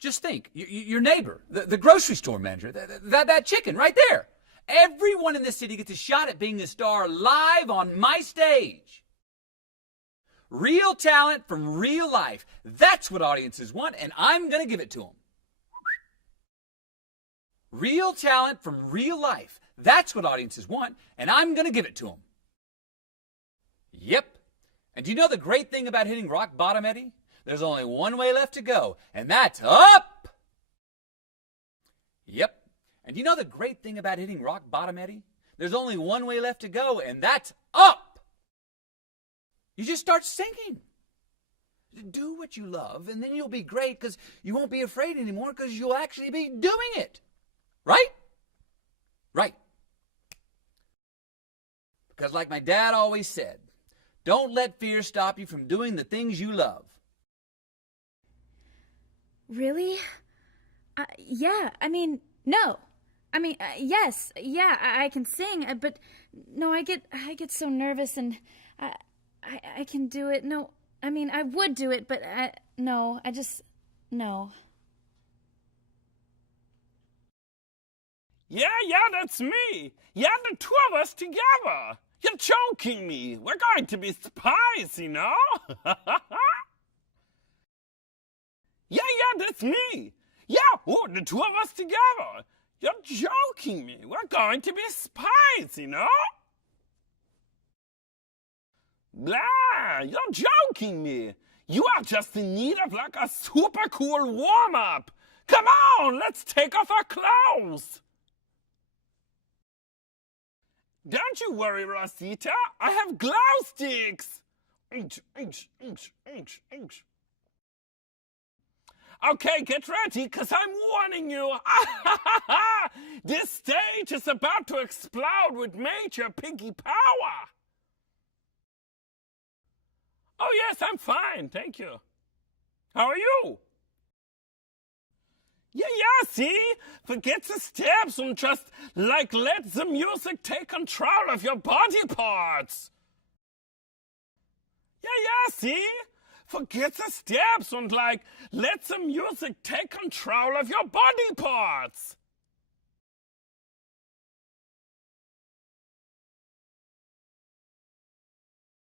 Just think, your neighbor, the grocery store manager, that chicken right there. Everyone in this city gets a shot at being a star live on my stage. Real talent from real life. That's what audiences want, and I'm going to give it to them. Real talent from real life. That's what audiences want, and I'm going to give it to them. Yep. And do you know the great thing about hitting rock bottom, Eddie? There's only one way left to go, and that's up! Yep. And do you know the great thing about hitting rock bottom, Eddie? There's only one way left to go, and that's up! You just start singing. Do what you love, and then you'll be great because you won't be afraid anymore because you'll actually be doing it. Right? Right. Because like my dad always said, don't let fear stop you from doing the things you love. Really? Yeah, I mean, no. I mean, yes, yeah, I can sing, but no, I get so nervous, and I can do it. No, I mean, I would do it, but no, no. Yeah, that's me. Yeah, the two of us together. You're joking me. We're going to be spies, you know? Yeah, that's me. Yeah, the two of us together. You're joking me. We're going to be spies, you know? Blah, you're joking me. You are just in need of like a super cool warm-up. Come on, let's take off our clothes. Don't you worry, Rosita. I have glow sticks. Okay, get ready, because I'm warning you. This stage is about to explode with major piggy power. Oh, yes, I'm fine, thank you. How are you? Yeah, see? Forget the steps and just, let the music take control of your body parts. Yeah, see? Forget the steps and, let the music take control of your body parts.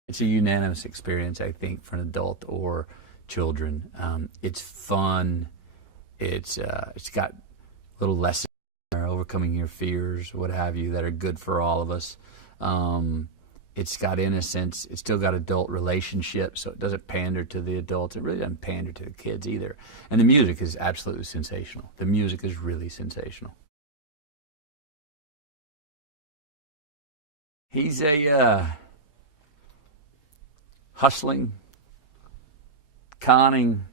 It's a unanimous experience, I think, for an adult or children. It's fun. It's got little lessons, overcoming your fears, what have you, that are good for all of us. It's got innocence. It's still got adult relationships, so it doesn't pander to the adults. It really doesn't pander to the kids either. And the music is absolutely sensational. The music is really sensational. He's a hustling, conning,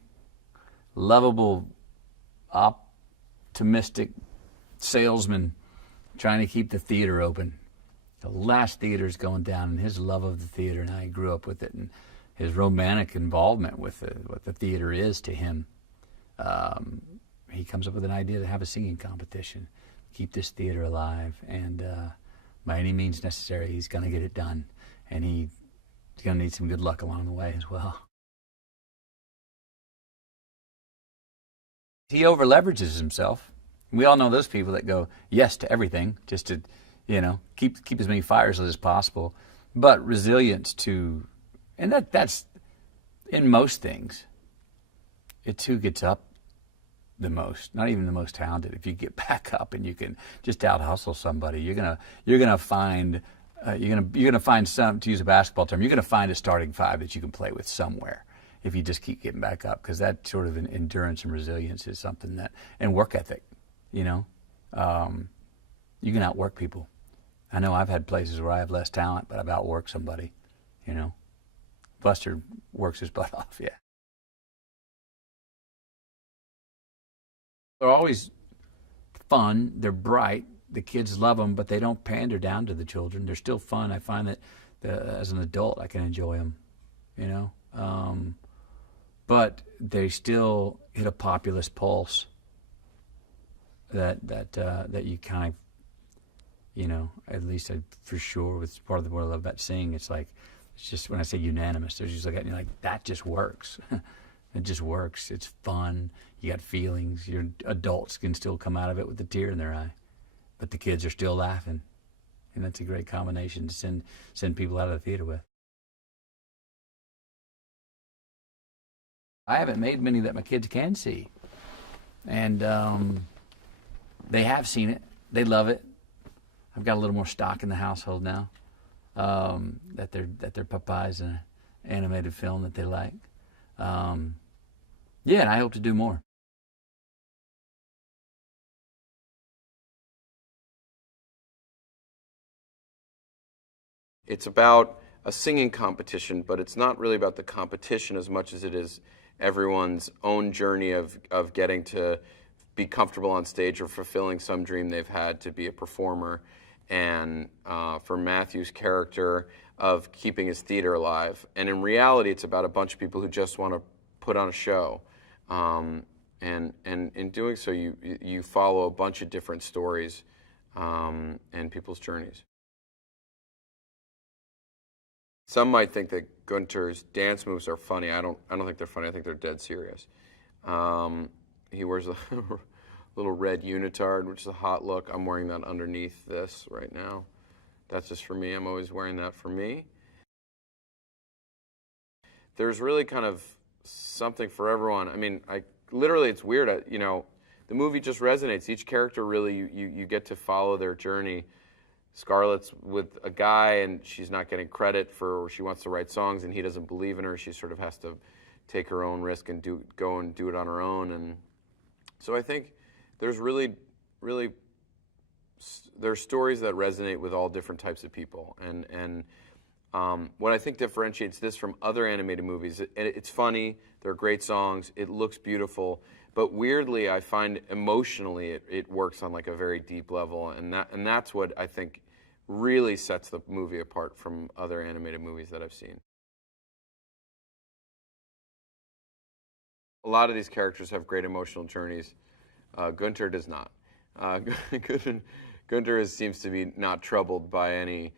lovable, optimistic salesman trying to keep the theater open. The last theater's going down, and his love of the theater and how he grew up with it and his romantic involvement with what the theater is to him. He comes up with an idea to have a singing competition, keep this theater alive, and by any means necessary, he's going to get it done. And he's going to need some good luck along the way as well. He over-leverages himself. We all know those people that go yes to everything just to, keep as many fires as possible. But resilience to, and that's in most things, it's who gets up the most, not even the most talented. If you get back up and you can just out-hustle somebody, you're gonna find some, to use a basketball term, you're gonna find a starting five that you can play with somewhere if you just keep getting back up, because that sort of endurance and resilience is something that, and work ethic, you can outwork people. I know I've had places where I have less talent, but I've outworked somebody, Buster works his butt off, yeah. They're always fun, they're bright, the kids love them, but they don't pander down to the children. They're still fun. I find that as an adult I can enjoy them, but they still hit a populist pulse that you kind of, at least for sure, with part of what I love about singing, it's just when I say unanimous, they're just looking at me like, that just works. It just works. It's fun. You got feelings. Your adults can still come out of it with a tear in their eye, but the kids are still laughing, and that's a great combination to send people out of the theater with. I haven't made many that my kids can see, and they have seen it. They love it. I've got a little more stock in the household now, that their papa's an animated film that they like. Yeah, and I hope to do more. It's about a singing competition, but it's not really about the competition as much as it is everyone's own journey of getting to be comfortable on stage or fulfilling some dream they've had to be a performer. And for Matthew's character, of keeping his theater alive. And in reality, it's about a bunch of people who just want to put on a show. And in doing so, you follow a bunch of different stories and people's journeys. Some might think that Gunter's dance moves are funny. I don't think they're funny. I think they're dead serious. He wears a little red unitard, which is a hot look. I'm wearing that underneath this right now. That's just for me. I'm always wearing that for me. There's really kind of something for everyone. I mean, literally, it's weird. The movie just resonates. Each character really, you get to follow their journey. Scarlett's with a guy, and she's not getting credit for, she wants to write songs, and he doesn't believe in her. She sort of has to take her own risk and go and do it on her own. And so I think there's really there's stories that resonate with all different types of people. And what I think differentiates this from other animated movies, it's funny, they're great songs, it looks beautiful, but weirdly, I find emotionally it works on like a very deep level, and that's what I think really sets the movie apart from other animated movies that I've seen. A lot of these characters have great emotional journeys. Gunter does not. Gunter seems to be not troubled by any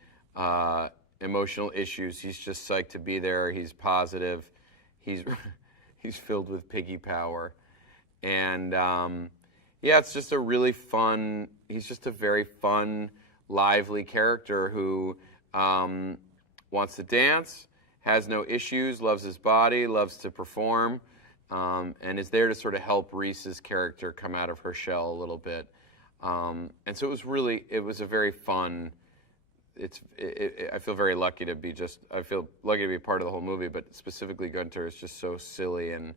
emotional issues. He's just psyched to be there. He's positive. He's filled with piggy power. And yeah, it's just a really fun, he's just a very fun, lively character who wants to dance, has no issues, loves his body, loves to perform, and is there to sort of help Reese's character come out of her shell a little bit. And so it was a very fun, I feel very lucky to be I feel lucky to be part of the whole movie, but specifically Gunter is just so silly and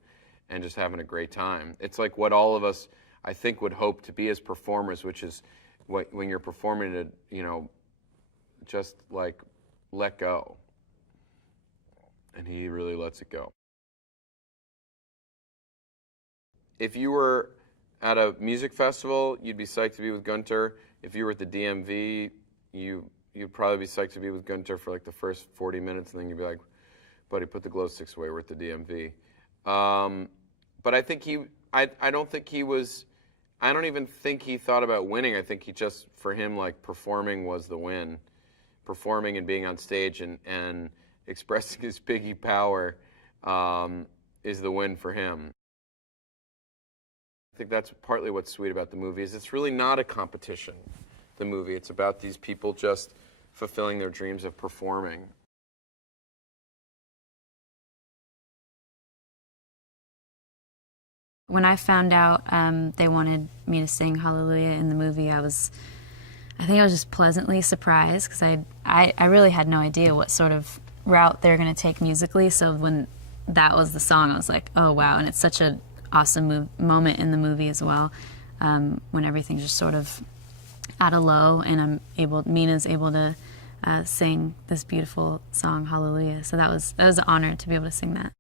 just having a great time. It's like what all of us, I think, would hope to be as performers, which is when you're performing to, just like let go. And he really lets it go. If you were at a music festival, you'd be psyched to be with Gunter. If you were at the DMV, you'd probably be psyched to be with Gunter for like the first 40 minutes, and then you'd be like, buddy, put the glow sticks away, we're at the DMV. But I think I don't even think he thought about winning. I think he just, for him, like performing was the win. Performing and being on stage and expressing his piggy power is the win for him. I think that's partly what's sweet about the movie, is it's really not a competition, the movie. It's about these people just fulfilling their dreams of performing. When I found out they wanted me to sing Hallelujah in the movie, I think I was just pleasantly surprised, because I really had no idea what sort of route they were going to take musically. So when that was the song, I was like, oh wow, and it's such an awesome moment in the movie as well, when everything's just sort of at a low, and Mina's able to sing this beautiful song, Hallelujah. So that was an honor to be able to sing that.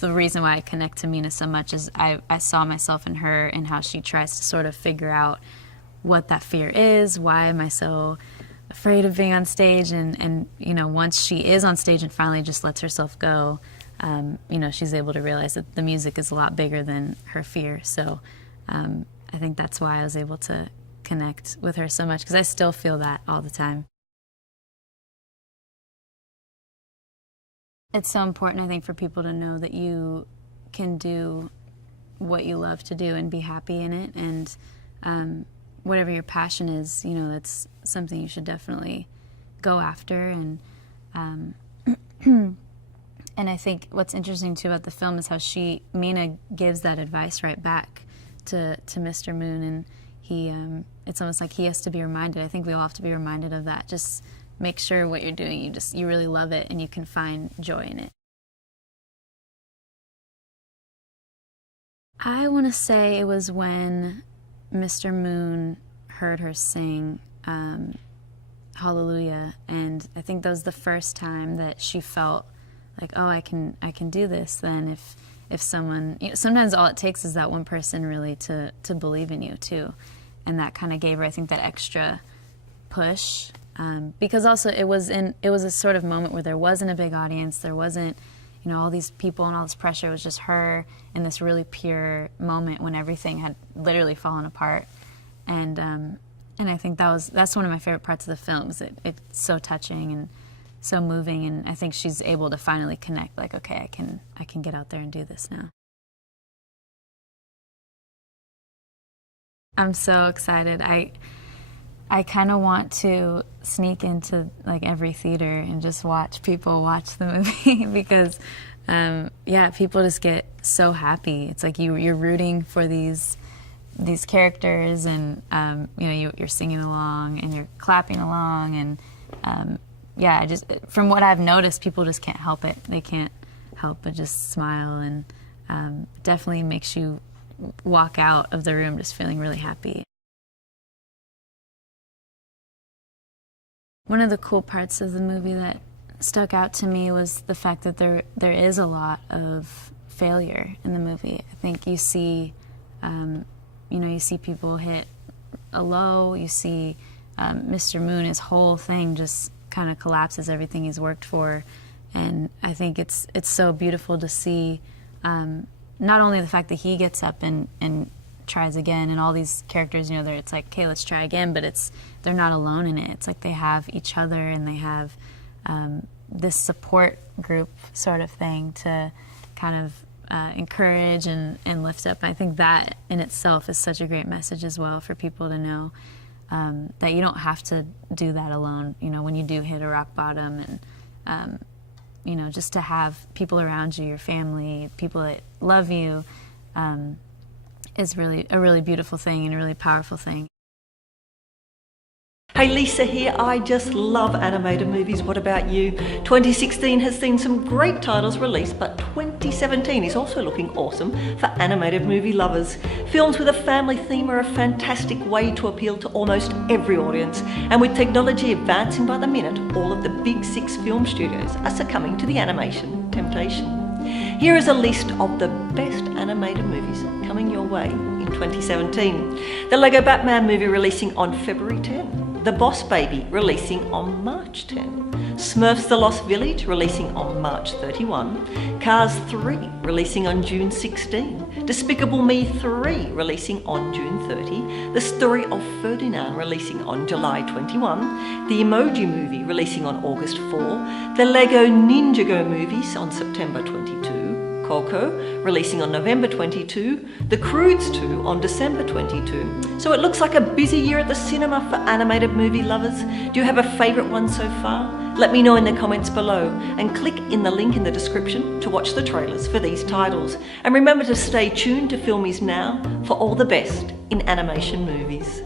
The reason why I connect to Mina so much is I saw myself in her and how she tries to sort of figure out what that fear is, why am I so afraid of being on stage, and once she is on stage and finally just lets herself go, she's able to realize that the music is a lot bigger than her fear. So I think that's why I was able to connect with her so much, because I still feel that all the time. It's so important, I think, for people to know that you can do what you love to do and be happy in it, and whatever your passion is, you know, that's something you should definitely go after. And and I think what's interesting too about the film is how Mina gives that advice right back to Mr. Moon, and he it's almost like he has to be reminded. I think we all have to be reminded of that. Just make sure what you're doing, you really love it and you can find joy in it. I want to say it was when Mr. Moon heard her sing Hallelujah, and I think that was the first time that she felt like, oh, I can do this. Then if someone, you know, sometimes all it takes is that one person really to believe in you too, and that kind of gave her, I think, that extra push, because also it was a sort of moment where there wasn't a big audience, there wasn't, you know, all these people and all this pressure. It was just her in this really pure moment when everything had literally fallen apart, and I think that's one of my favorite parts of the film. It's so touching and so moving, and I think she's able to finally connect, like, okay, I can get out there and do this now. I'm so excited. I kind of want to sneak into like every theater and just watch people watch the movie because yeah, people just get so happy. It's like you're rooting for these characters, and you know, you're singing along and you're clapping along, and yeah, from what I've noticed, people just can't help it. They can't help but just smile, and definitely makes you walk out of the room just feeling really happy. One of the cool parts of the movie that stuck out to me was the fact that there is a lot of failure in the movie. I think you see, you know, you see people hit a low. You see Mr. Moon, his whole thing just kind of collapses, everything he's worked for, and I think it's so beautiful to see. Not only the fact that he gets up and tries again, and all these characters, you know, it's like, okay, let's try again, but they're not alone in it. It's like they have each other, and they have this support group sort of thing to kind of encourage and lift up. I think that in itself is such a great message as well for people to know that you don't have to do that alone, you know, when you do hit a rock bottom, and you know, just to have people around you, your family, people that love you, is really a really beautiful thing and a really powerful thing. Hey, Lisa here. I just love animated movies. What about you? 2016 has seen some great titles released, but 2017 is also looking awesome for animated movie lovers. Films with a family theme are a fantastic way to appeal to almost every audience, and with technology advancing by the minute, all of the big 6 film studios are succumbing to the animation temptation. Here is a list of the best animated movies coming your way in 2017. The Lego Batman movie releasing on February 10. The Boss Baby releasing on March 10. Smurfs The Lost Village releasing on March 31. Cars 3 releasing on June 16. Despicable Me 3 releasing on June 30. The Story of Ferdinand releasing on July 21. The Emoji Movie releasing on August 4. The Lego Ninjago movies on September 22. Coco releasing on November 22, The Croods 2 on December 22. So it looks like a busy year at the cinema for animated movie lovers. Do you have a favourite one so far? Let me know in the comments below, and click in the link in the description to watch the trailers for these titles. And remember to stay tuned to Filmies Now for all the best in animation movies.